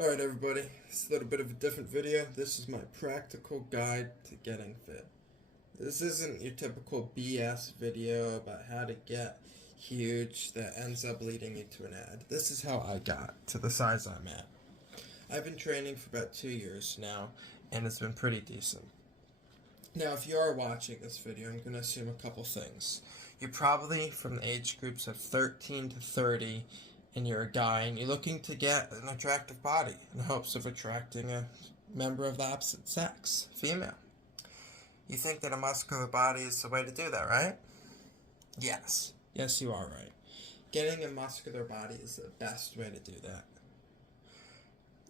Alright everybody, it's a little bit of a different video. This is my practical guide to getting fit. This isn't your typical BS video about how to get huge that ends up leading you to an ad. This is how I got to the size I'm at. I've been training for about 2 years now, and it's been pretty decent. Now if you are watching this video, I'm going to assume a couple things. You're probably from the age groups of 13 to 30, and you're a guy and you're looking to get an attractive body in hopes of attracting a member of the opposite sex, female. You think that a muscular body is the way to do that, right? Yes. Yes, you are right. Getting a muscular body is the best way to do that.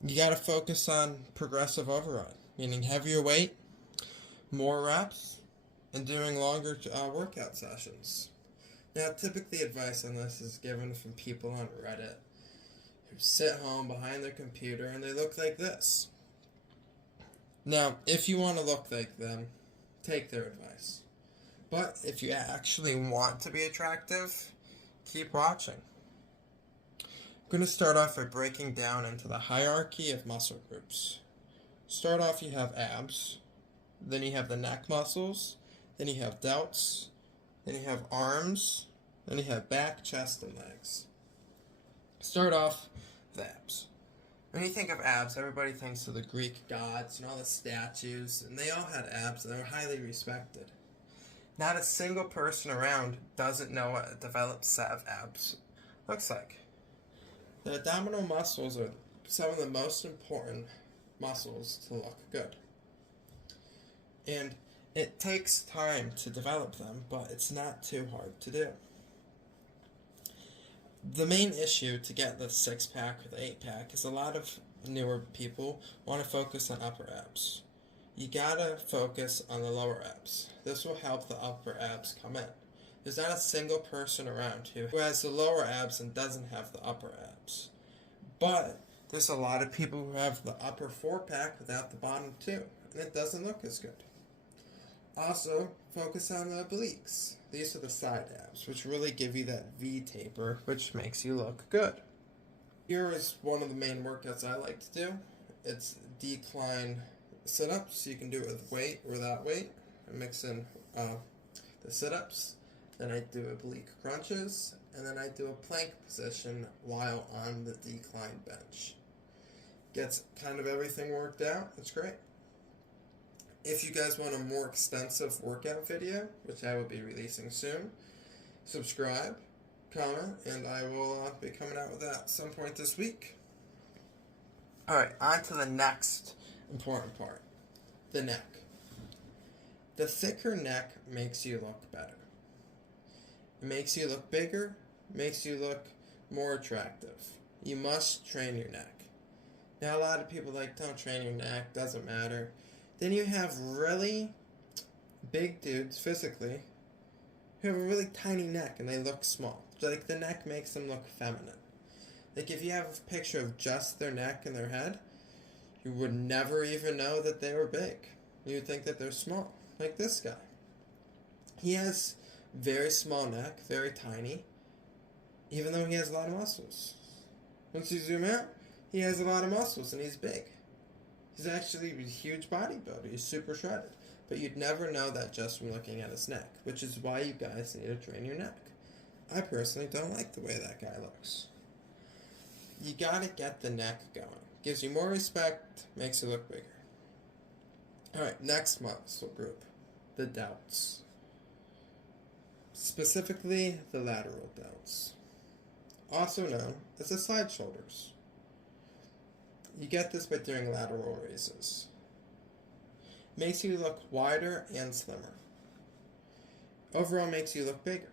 You gotta focus on progressive override, meaning heavier weight, more reps, and doing longer workout sessions. Now, typically advice on this is given from people on Reddit who sit home behind their computer and they look like this. Now, if you want to look like them, take their advice. But if you actually want to be attractive, keep watching. I'm going to start off by breaking down into the hierarchy of muscle groups. Start off, you have abs, then you have the neck muscles, then you have delts, then you have arms, then you have back, chest, and legs. Start off with abs. When you think of abs, everybody thinks of the Greek gods and all the statues, and they all had abs and they were highly respected. Not a single person around doesn't know what a developed set of abs looks like. The abdominal muscles are some of the most important muscles to look good. And it takes time to develop them, but it's not too hard to do. The main issue to get the 6-pack or the 8-pack is a lot of newer people want to focus on upper abs. You gotta focus on the lower abs. This will help the upper abs come in. There's not a single person around who has the lower abs and doesn't have the upper abs. But there's a lot of people who have the upper 4-pack without the bottom 2, and it doesn't look as good. Also, focus on the obliques. These are the side abs, which really give you that V taper, which makes you look good. Here is one of the main workouts I like to do. It's decline sit-ups. You can do it with weight or without weight. I mix in the sit-ups. Then I do oblique crunches. And then I do a plank position while on the decline bench. Gets kind of everything worked out. It's great. If you guys want a more extensive workout video, which I will be releasing soon, subscribe, comment, and I will be coming out with that at some point this week. Alright, on to the next important part, the neck. The thicker neck makes you look better. It makes you look bigger, makes you look more attractive. You must train your neck. Now, a lot of people don't train your neck, doesn't matter. Then you have really big dudes, physically, who have a really tiny neck and they look small. Like, the neck makes them look feminine. Like, if you have a picture of just their neck and their head, you would never even know that they were big. You would think that they're small. Like this guy. He has very small neck, very tiny, even though he has a lot of muscles. Once you zoom out, he has a lot of muscles and he's big. He's actually a huge bodybuilder. He's super shredded. But you'd never know that just from looking at his neck, which is why you guys need to train your neck. I personally don't like the way that guy looks. You gotta get the neck going. Gives you more respect, makes you look bigger. Alright, next muscle group, the delts. Specifically, the lateral delts. Also known as the side shoulders. You get this by doing lateral raises. Makes you look wider and slimmer. Overall makes you look bigger.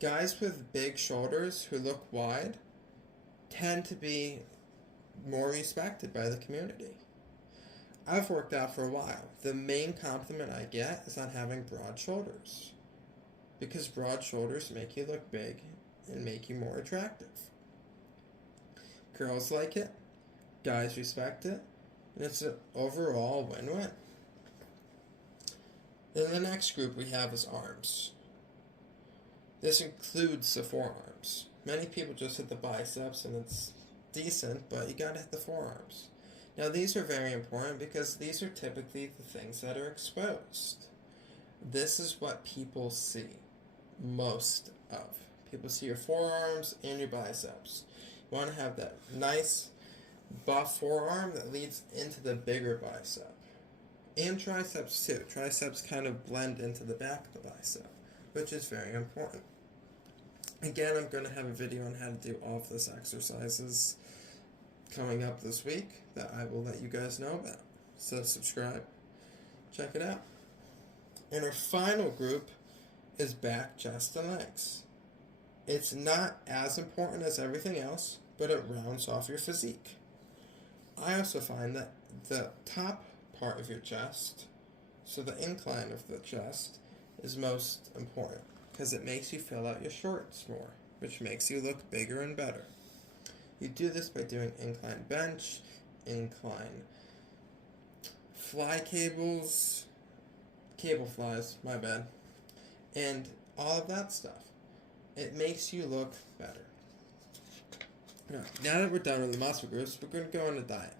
Guys with big shoulders who look wide tend to be more respected by the community. I've worked out for a while. The main compliment I get is on having broad shoulders. Because broad shoulders make you look big and make you more attractive. Girls like it. Guys respect it, and it's an overall win-win. Then the next group we have is arms. This includes the forearms. Many people just hit the biceps and it's decent, but you gotta hit the forearms. Now these are very important because these are typically the things that are exposed. This is what people see most of. People see your forearms and your biceps. You want to have that nice buff forearm that leads into the bigger bicep. And triceps too. Triceps kind of blend into the back of the bicep, which is very important. Again, I'm going to have a video on how to do all of those exercises coming up this week that I will let you guys know about. So subscribe, check it out. And our final group is back, chest, and legs. It's not as important as everything else, but it rounds off your physique. I also find that the top part of your chest, so the incline of the chest, is most important because it makes you fill out your shorts more, which makes you look bigger and better. You do this by doing incline bench, incline fly cables, cable flies, my bad, and all of that stuff. It makes you look better. Now that we're done with the muscle groups, we're going to go on a diet.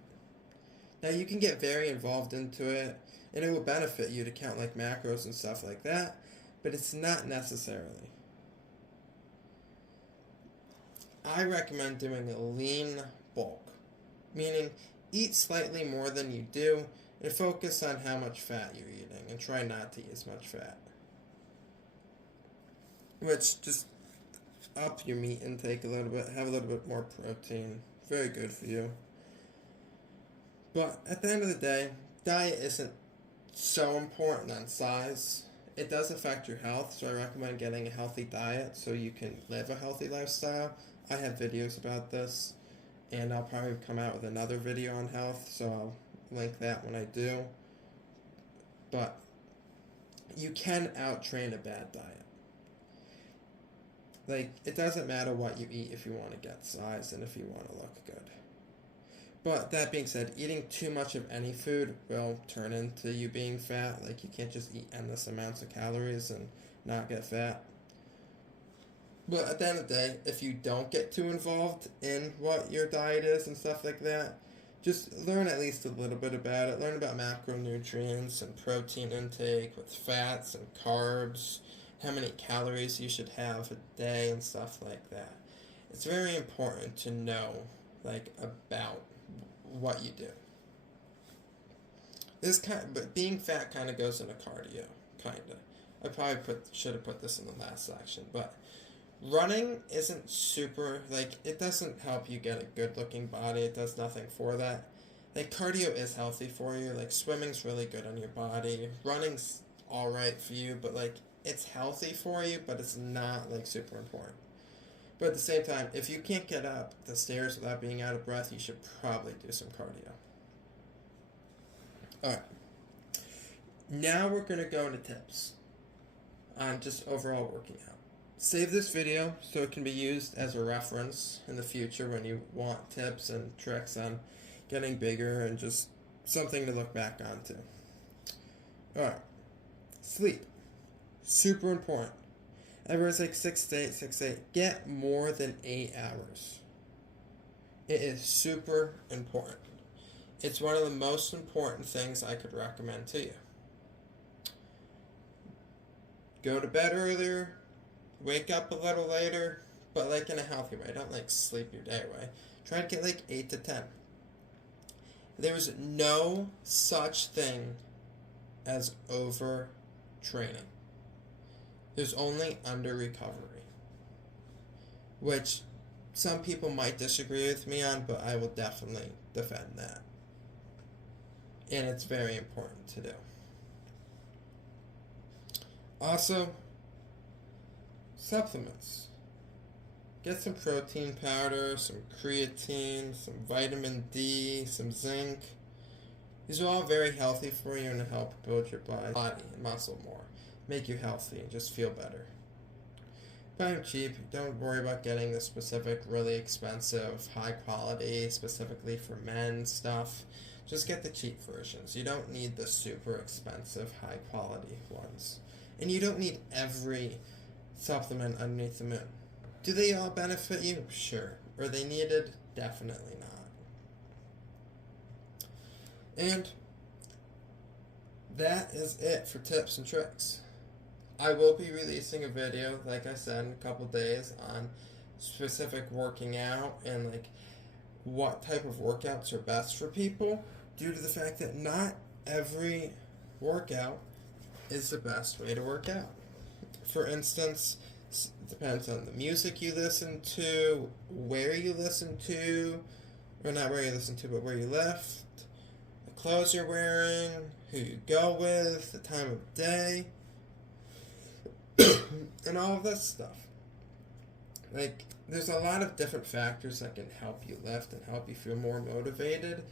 Now you can get very involved into it, and it will benefit you to count like macros and stuff like that, but it's not necessarily. I recommend doing a lean bulk, meaning eat slightly more than you do and focus on how much fat you're eating and try not to eat as much fat. Which just up your meat intake a little bit, have a little bit more protein. Very good for you. But at the end of the day, diet isn't so important on size. It does affect your health, so I recommend getting a healthy diet so you can live a healthy lifestyle. I have videos about this, and I'll probably come out with another video on health, so I'll link that when I do. But you can out-train a bad diet. Like, it doesn't matter what you eat if you want to get size and if you want to look good. But that being said, eating too much of any food will turn into you being fat. Like, you can't just eat endless amounts of calories and not get fat. But at the end of the day, if you don't get too involved in what your diet is and stuff like that, just learn at least a little bit about it. Learn about macronutrients and protein intake with fats and carbs, how many calories you should have a day and stuff like that. It's very important to know, like, about what you do. But being fat kind of goes into cardio, kind of. I probably should have put this in the last section, but running isn't super, like, it doesn't help you get a good looking body. It does nothing for that. Like, cardio is healthy for you. Like, swimming's really good on your body. Running's alright for you, but, like, it's healthy for you, but it's not, like, super important. But at the same time, if you can't get up the stairs without being out of breath, you should probably do some cardio. Alright. Now we're going to go into tips on just overall working out. Save this video so it can be used as a reference in the future when you want tips and tricks on getting bigger and just something to look back onto. Alright. Sleep. Super important. Everyone's like 6 to 8, 6 to 8. Get more than 8 hours. It is super important. It's one of the most important things I could recommend to you. Go to bed earlier, wake up a little later, but like in a healthy way. Don't like sleep your day away. Try to get like 8 to 10. There's no such thing as overtraining. There's only under recovery, which some people might disagree with me on, but I will definitely defend that. And it's very important to do. Also, supplements. Get some protein powder, some creatine, some vitamin D, some zinc. These are all very healthy for you and help build your body and muscle more. Make you healthy and just feel better. Buy them cheap. Don't worry about getting the specific, really expensive, high quality, specifically for men stuff. Just get the cheap versions. You don't need the super expensive, high quality ones. And you don't need every supplement underneath the moon. Do they all benefit you? Sure. Are they needed? Definitely not. And that is it for tips and tricks. I will be releasing a video, like I said, in a couple days on specific working out and like what type of workouts are best for people, due to the fact that not every workout is the best way to work out. For instance, it depends on the music you listen to, where you listen to, or not where you listen to, but where you lift, the clothes you're wearing, who you go with, the time of day, and all of this stuff. Like, there's a lot of different factors that can help you lift and help you feel more motivated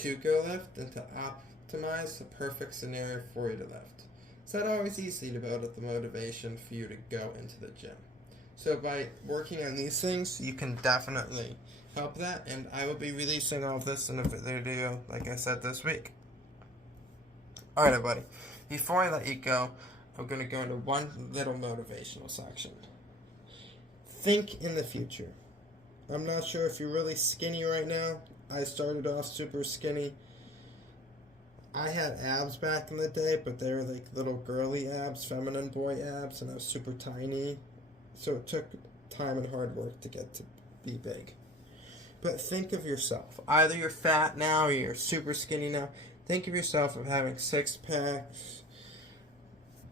to go lift and to optimize the perfect scenario for you to lift. It's not always easy to build up the motivation for you to go into the gym. So by working on these things, you can definitely help that, and I will be releasing all of this in a video, like I said, this week. Alright, everybody. Before I let you go, I'm going to go into one little motivational section. Think in the future. I'm not sure if you're really skinny right now. I started off super skinny. I had abs back in the day, but they were like little girly abs, feminine boy abs, and I was super tiny. So it took time and hard work to get to be big. But think of yourself. Either you're fat now or you're super skinny now. Think of yourself of having 6 packs,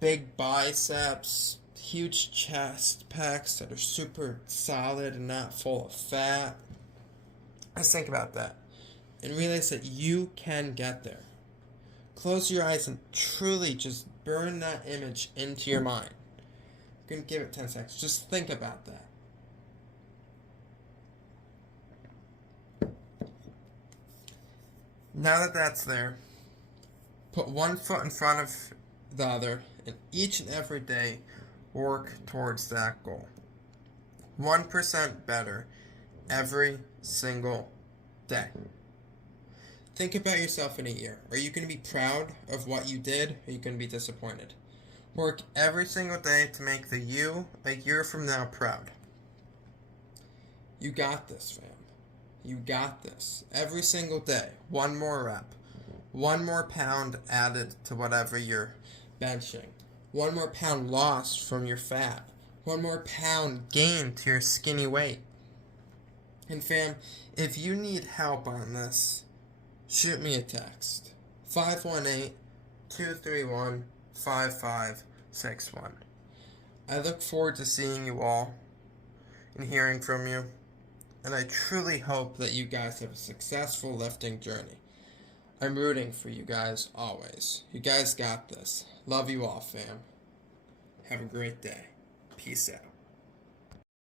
big biceps, huge chest packs that are super solid and not full of fat. Just think about that and realize that you can get there. Close your eyes and truly just burn that image into your mind. I'm going to give it 10 seconds. Just think about that. Now that that's there, put one foot in front of the other, and each and every day work towards that goal. 1% better every single day. Think about yourself in a year. Are you going to be proud of what you did, or are you going to be disappointed? Work every single day to make the you a year from now proud. You got this, fam. You got this. Every single day, one more rep. 1 more pound added to whatever you're benching. 1 more pound lost from your fat. 1 more pound gained to your skinny weight. And fam, if you need help on this, shoot me a text. 518-231-5561. I look forward to seeing you all and hearing from you. And I truly hope that you guys have a successful lifting journey. I'm rooting for you guys always. You guys got this. Love you all, fam. Have a great day. Peace out.